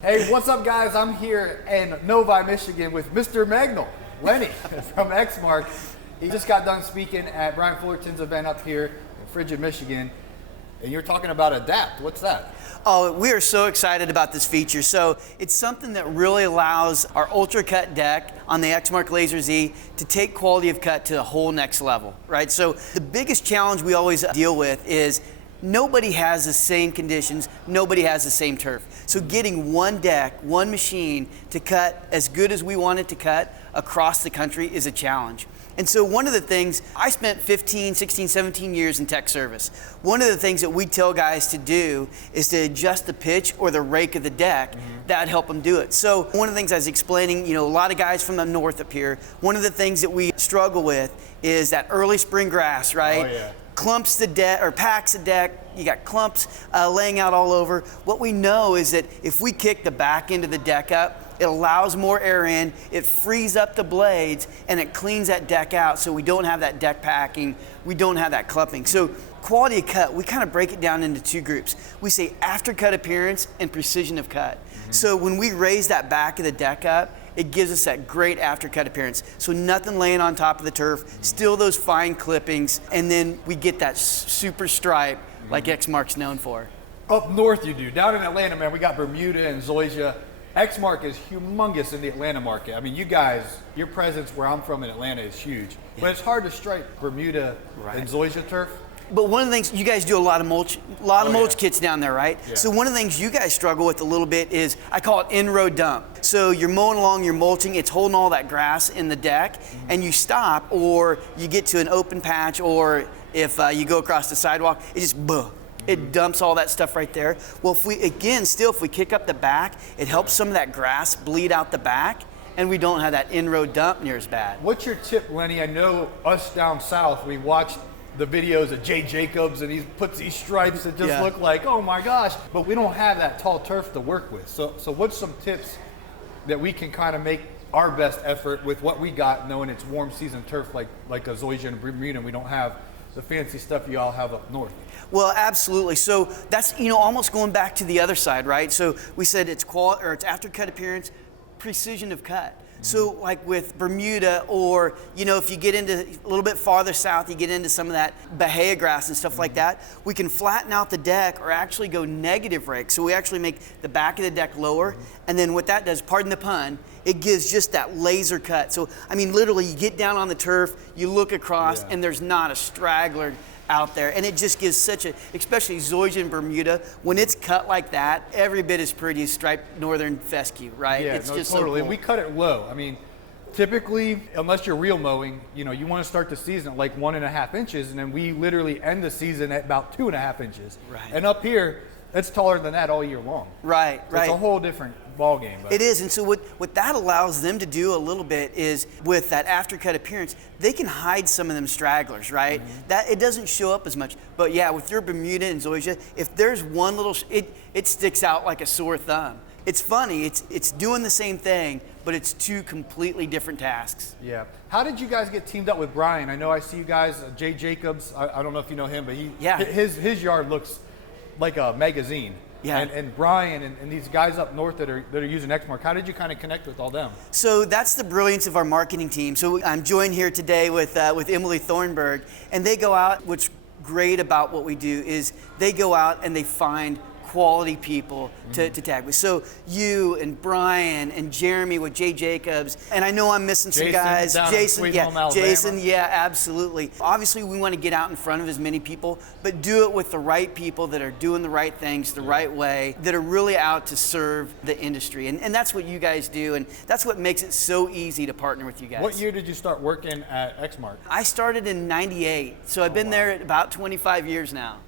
Hey, what's up guys? I'm here in Novi, Michigan with Mr. Magnol, Lenny from Exmark. He just got done speaking at Brian Fullerton's event up here in Frigid, Michigan. And you're talking about Adapt. What's that? Oh, we are so excited about this feature. So it's something that really allows our ultra cut deck on the Exmark Laser Z to take quality of cut to the whole next level, right? So the biggest challenge we always deal with is nobody has the same conditions, nobody has the same turf. So getting one deck, one machine to cut as good as we want it to cut across the country is a challenge. And so one of the things, I spent 15, 16, 17 years in tech service. One of the things that we tell guys to do is to adjust the pitch or the rake of the deck. That'd help them do it. So one of the things I was explaining, a lot of guys from the north up here, one of the things that we struggle with is that early spring grass, right? Oh, yeah. Clumps the deck or packs the deck, you got clumps laying out all over. What we know is that if we kick the back end of the deck up, it allows more air in, it frees up the blades, and it cleans that deck out so we don't have that deck packing, we don't have that clumping. So quality of cut, we kind of break it down into two groups. We say after cut appearance and precision of cut. So when we raise that back of the deck up, it gives us that great after cut appearance. So nothing laying on top of the turf, still those fine clippings, and then we get that super stripe like Exmark's known for. Up north you do. Down in Atlanta, man, we got Bermuda and Zoysia. Exmark is humongous in the Atlanta market. I mean, you guys, your presence where I'm from in Atlanta is huge. But it's hard to stripe Bermuda and Zoysia turf. But one of the things, you guys do a lot of mulch, mulch yeah. kits down there, right? Yeah. So one of the things you guys struggle with a little bit is, I call it in-row dump. So you're mowing along, you're mulching, it's holding all that grass in the deck, and you stop, or you get to an open patch, or if you go across the sidewalk, it just it dumps all that stuff right there. Well, if we kick up the back, it helps some of that grass bleed out the back, and we don't have that in-row dump near as bad. What's your tip, Lenny? I know us down south, we watched the videos of Jay Jacobs, and he puts these stripes that just look like, oh my gosh, but we don't have that tall turf to work with. So what's some tips that we can kind of make our best effort with what we got, knowing it's warm season turf like a Zoysia and Bermuda, and we don't have the fancy stuff you all have up north? Well, absolutely. So that's, almost going back to the other side, right? So we said it's it's after cut appearance, precision of cut. So like with Bermuda, or if you get into a little bit farther south, you get into some of that Bahia grass and stuff like that, we can flatten out the deck or actually go negative rake. So we actually make the back of the deck lower, and then what that does, pardon the pun, it gives just that laser cut. So I mean, literally, you get down on the turf, you look across, and there's not a straggler out there, and it just gives such a, especially Zoysia and Bermuda, when it's cut like that, every bit as pretty as striped northern fescue, right? Yeah, it's just totally. so cool. And we cut it low. I mean, typically, unless you're real mowing, you want to start the season at like 1.5 inches, and then we literally end the season at about 2.5 inches. Right. And up here, it's taller than that all year long. Right, so it's a whole different ball game. It is, and so what that allows them to do a little bit is, with that aftercut appearance, they can hide some of them stragglers, right? That it doesn't show up as much. But yeah, with your Bermuda and Zoysia, if there's one little, it sticks out like a sore thumb. It's funny, it's doing the same thing, but it's two completely different tasks. Yeah. How did you guys get teamed up with Brian? I know I see you guys, Jay Jacobs, I don't know if you know him, but his yard looks like a magazine. Yeah. And Brian and these guys up north that are using Exmark, how did you kind of connect with all them? So that's the brilliance of our marketing team. So I'm joined here today with Emily Thornburg, and they go out. What's great about what we do is they go out and they find quality people to tag with. So you and Brian and Jeremy with Jay Jacobs, and I know I'm missing some guys. Jason, yeah, absolutely. Obviously, we want to get out in front of as many people, but do it with the right people that are doing the right things the right way, that are really out to serve the industry. And that's what you guys do, and that's what makes it so easy to partner with you guys. What year did you start working at Exmark? I started in '98, so I've been there about 25 years now.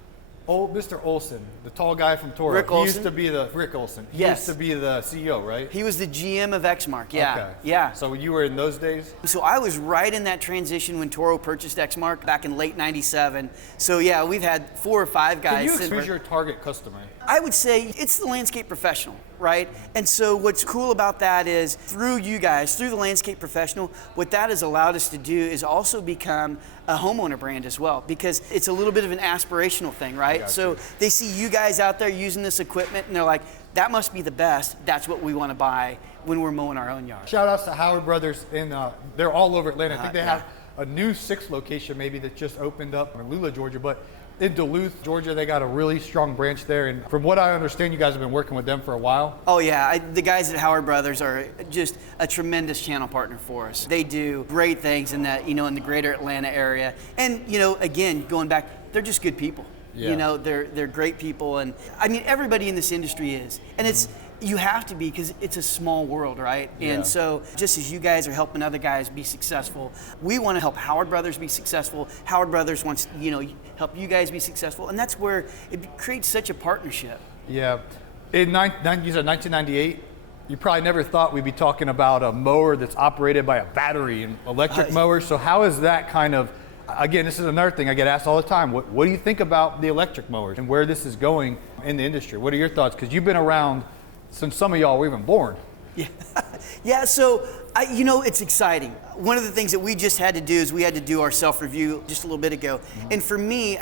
Old Mr. Olson, the tall guy from Toro. Rick Olson? Used to be Rick Olson. He Yes. used to be the CEO, right? He was the GM of Exmark, yeah. Okay. Yeah. So you were in those days? So I was right in that transition when Toro purchased Exmark back in late '97. So yeah, we've had 4 or 5 guys. Can you explain your target customer? I would say it's the landscape professional, right? And so what's cool about that is, through you guys, through the landscape professional, what that has allowed us to do is also become a homeowner brand as well, because it's a little bit of an aspirational thing, right? So they see you guys out there using this equipment and they're like, that must be the best. That's what we want to buy when we're mowing our own yard. Shout outs to Howard Brothers, and they're all over Atlanta. I think they Yeah. have a new 6th location maybe that just opened up in Lula, Georgia, but in Duluth, Georgia, they got a really strong branch there. And from what I understand, you guys have been working with them for a while. Oh yeah, the guys at Howard Brothers are just a tremendous channel partner for us. They do great things in that, in the greater Atlanta area. And, again, going back, they're just good people. Yeah. They're great people. And I mean, everybody in this industry is. And you have to be, because it's a small world, right? Yeah. And so just as you guys are helping other guys be successful, we want to help Howard Brothers be successful. Howard Brothers wants, help you guys be successful. And that's where it creates such a partnership. Yeah. You said 1998. You probably never thought we'd be talking about a mower that's operated by a battery and electric mower. So how is that kind of, again, this is another thing I get asked all the time. What do you think about the electric mowers and where this is going in the industry? What are your thoughts? Because you've been around since some of y'all were even born. Yeah, yeah. So it's exciting. One of the things that we just had to do is we had to do our self-review just a little bit ago. And for me,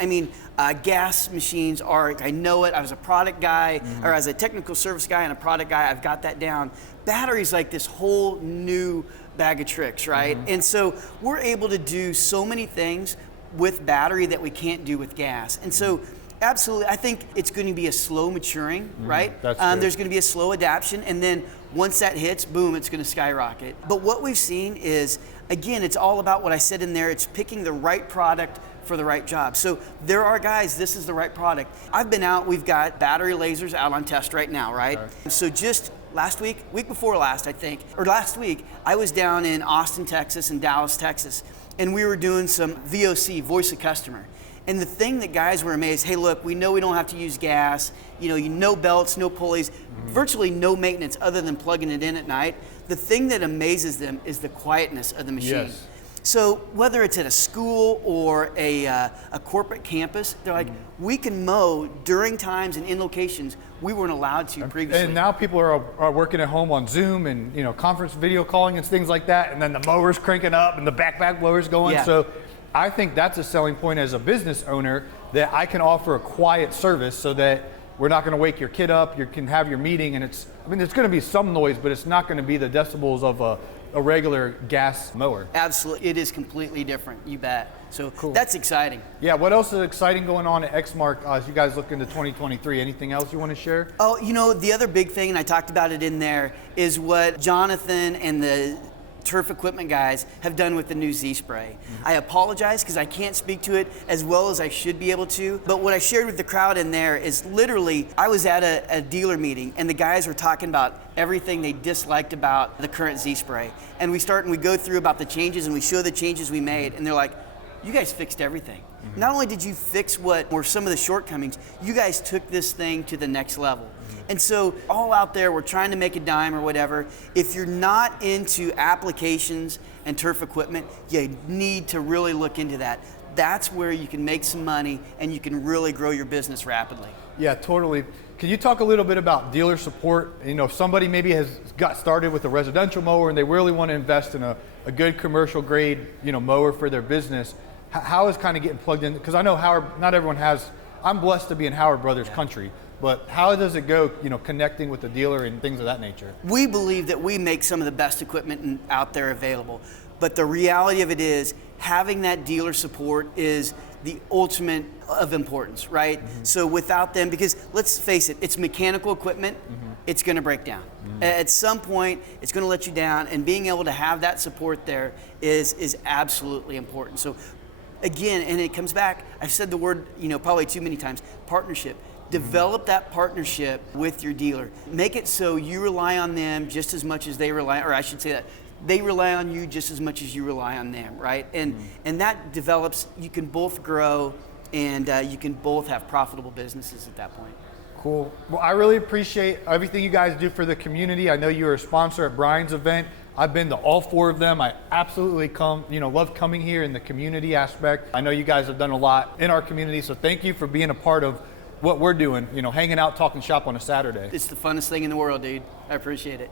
gas machines are, I know it. I was a product guy, or as a technical service guy and a product guy, I've got that down. Batteries like this whole new bag of tricks, right? And so we're able to do so many things with battery that we can't do with gas. And so absolutely, I think it's going to be a slow maturing, right? That's there's going to be a slow adaptation, and then once that hits, boom, it's going to skyrocket. But what we've seen is, again, it's all about what I said in there. It's picking the right product for the right job. So there are guys, this is the right product. I've been out, we've got battery lasers out on test right now, right? Okay. So just last week before last, I think, or last week, I was down in Austin, Texas and Dallas, Texas, and we were doing some VOC, voice of customer. And the thing that guys were amazed, hey, look, we know we don't have to use gas, no belts, no pulleys, virtually no maintenance other than plugging it in at night. The thing that amazes them is the quietness of the machine. Yes. So whether it's at a school or a corporate campus, they're like, we can mow during times and in locations we weren't allowed to previously. And now people are working at home on Zoom and conference video calling and things like that, and then the mower's cranking up and the backpack blower's going. Yeah. So I think that's a selling point as a business owner, that I can offer a quiet service so that we're not going to wake your kid up. You can have your meeting, and there's going to be some noise, but it's not going to be the decibels of a regular gas mower. Absolutely, it is completely different, you bet. So cool. That's exciting. Yeah, what else is exciting going on at Exmark as you guys look into 2023? Anything else you want to share? Oh, the other big thing, and I talked about it in there, is what Jonathan and the turf equipment guys have done with the new Z-Spray. I apologize because I can't speak to it as well as I should be able to, but what I shared with the crowd in there is literally, I was at a dealer meeting and the guys were talking about everything they disliked about the current Z-Spray. And we go through about the changes and we show the changes we made, and they're like, you guys fixed everything. Not only did you fix what were some of the shortcomings, you guys took this thing to the next level. And so all out there, we're trying to make a dime or whatever. If you're not into applications and turf equipment, you need to really look into that. That's where you can make some money and you can really grow your business rapidly. Yeah, totally. Can you talk a little bit about dealer support? If somebody maybe has got started with a residential mower and they really want to invest in a good commercial grade, mower for their business, how is kind of getting plugged in? Because I know not everyone has, I'm blessed to be in Howard Brothers country, but how does it go, connecting with the dealer and things of that nature? We believe that we make some of the best equipment out there available, but the reality of it is having that dealer support is the ultimate of importance, right? So without them, because let's face it, it's mechanical equipment, it's gonna break down. At some point, it's gonna let you down, and being able to have that support there is absolutely important. So again, and it comes back, I've said the word, probably too many times, partnership. Develop that partnership with your dealer. Make it so you rely on them just as much as they rely, or I should say that, they rely on you just as much as you rely on them, right? And that develops, you can both grow and you can both have profitable businesses at that point. Cool. Well, I really appreciate everything you guys do for the community. I know you're a sponsor at Brian's event. I've been to all 4 of them. I absolutely love coming here in the community aspect. I know you guys have done a lot in our community, so thank you for being a part of what we're doing, hanging out, talking shop on a Saturday. It's the funnest thing in the world, dude. I appreciate it.